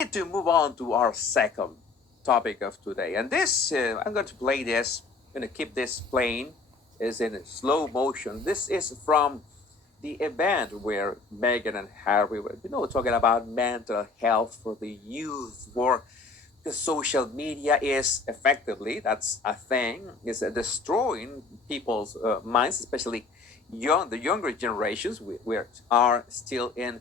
need to move on to our second topic of today. And this, I'm going to play this, I'm going to keep this playing, is in slow motion. This is from the event where Meghan and Harry were, talking about mental health for the youth, for the social media is effectively, that's a thing, is destroying people's minds, especially the younger generations. We are still in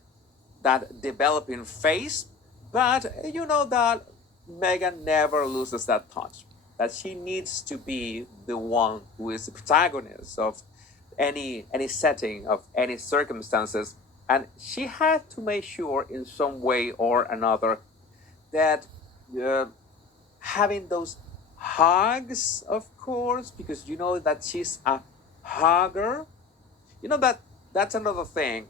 that developing phase. But you know that Megan never loses that touch, that she needs to be the one who is the protagonist of any setting, of any circumstances. And she had to make sure in some way or another that uh, having those hugs, of course, because you know that she's a hugger. You know that that's another thing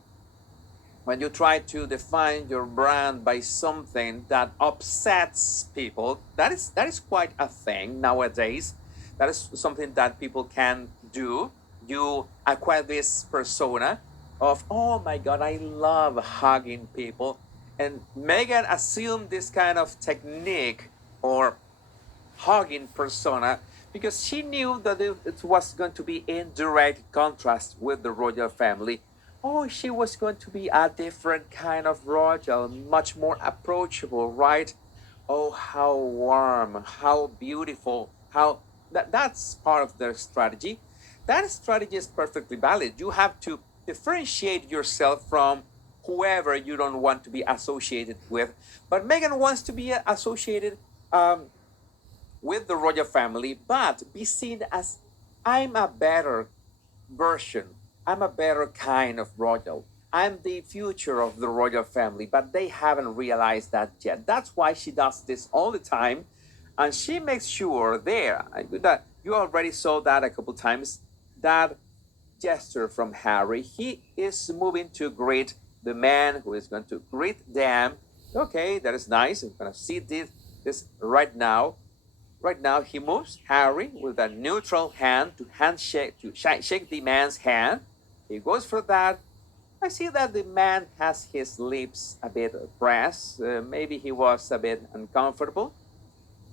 when you try to define your brand by something that upsets people. That is quite a thing nowadays. That is something that people can do. You acquire this persona of, oh my god, I love hugging people. And Megan assumed this kind of technique or hugging persona because she knew that it was going to be in direct contrast with the royal family. Oh, she was going to be a different kind of royal, much more approachable, right? Oh, how warm, how beautiful, how that's part of their strategy. That strategy is perfectly valid. You have to differentiate yourself from whoever you don't want to be associated with. But Meghan wants to be associated with the royal family, but be seen as, I'm a better version. I'm a better kind of royal. I'm the future of the royal family, but they haven't realized that yet. That's why she does this all the time. And she makes sure there that you already saw that a couple times, that gesture from Harry. He is moving to greet the man who is going to greet them. Okay, that is nice. I'm going to see this right now. Right now, he moves Harry with a neutral hand to shake the man's hand. He goes for that. I see that the man has his lips a bit pressed. Maybe he was a bit uncomfortable.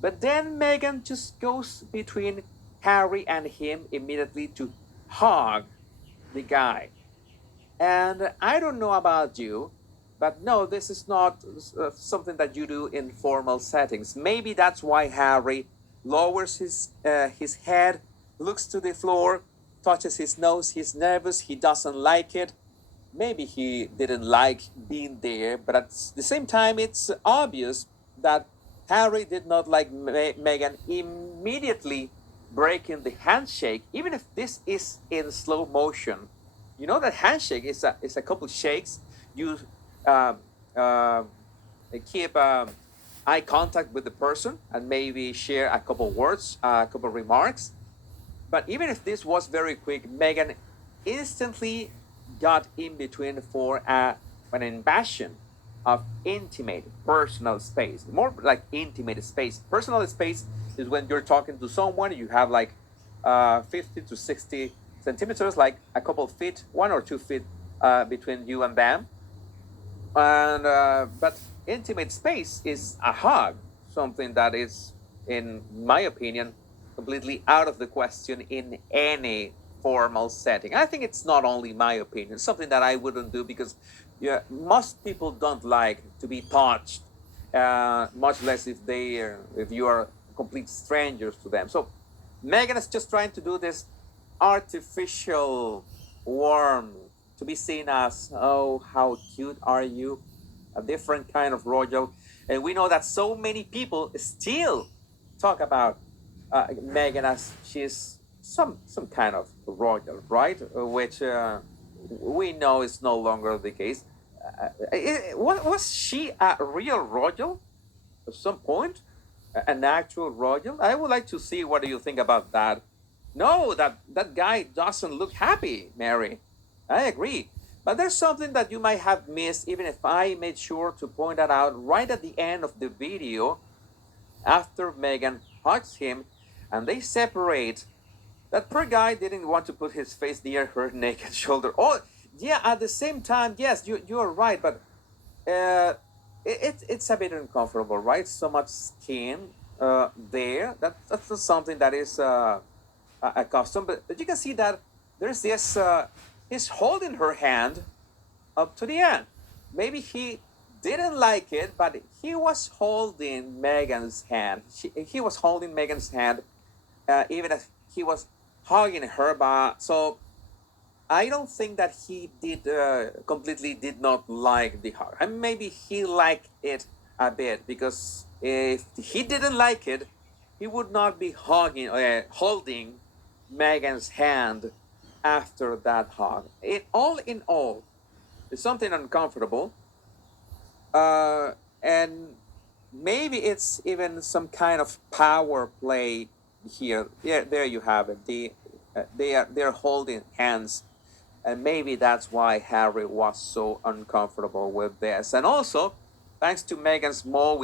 But then Megan just goes between Harry and him immediately to hug the guy. And I don't know about you, but no, this is not something that you do in formal settings. Maybe that's why Harry lowers his head, looks to the floor, touches his nose. He's nervous. He doesn't like it. Maybe he didn't like being there, but at the same time, it's obvious that Harry did not like Meghan immediately breaking the handshake, even if this is in slow motion. You know that handshake is a couple shakes. You uh, uh, keep eye contact with the person and maybe share a couple words, a couple remarks. But even if this was very quick, Megan instantly got in between for an invasion of intimate personal space. More like intimate space. Personal space is when you're talking to someone, you have like 50 to 60 centimeters, like a couple feet, 1 or 2 feet between you and them. And but intimate space is a hug, something that is, in my opinion, completely out of the question in any formal setting. I think it's not only my opinion, something that I wouldn't do because, yeah, most people don't like to be touched, much less if you are complete strangers to them. So Megan is just trying to do this artificial warm, to be seen as, oh, how cute are you, a different kind of royal. And we know that so many people still talk about Meghan as she's some kind of royal, right? Which we know is no longer the case. Was she a real royal at some point? An actual royal? I would like to see what do you think about that. No, that guy doesn't look happy, Mary. I agree. But there's something that you might have missed, even if I made sure to point that out right at the end of the video after Meghan hugs him and they separate. That poor guy didn't want to put his face near her naked shoulder. Oh, yeah, at the same time, yes, you're right, but uh, it's a bit uncomfortable, right? So much skin there. That's not something that is a custom, but you can see that there's this. He's holding her hand up to the end. Maybe he didn't like it, but he was holding Megan's hand. He was holding Megan's hand, even as he was hugging her. But so I don't think that he did completely did not like the hug. And maybe he liked it a bit because if he didn't like it, he would not be holding Megan's hand after that hug. All in all, it's something uncomfortable, and maybe it's even some kind of power play here. Yeah, there you have it. They're holding hands, and maybe that's why Harry was so uncomfortable with this. And also, thanks to Megan's small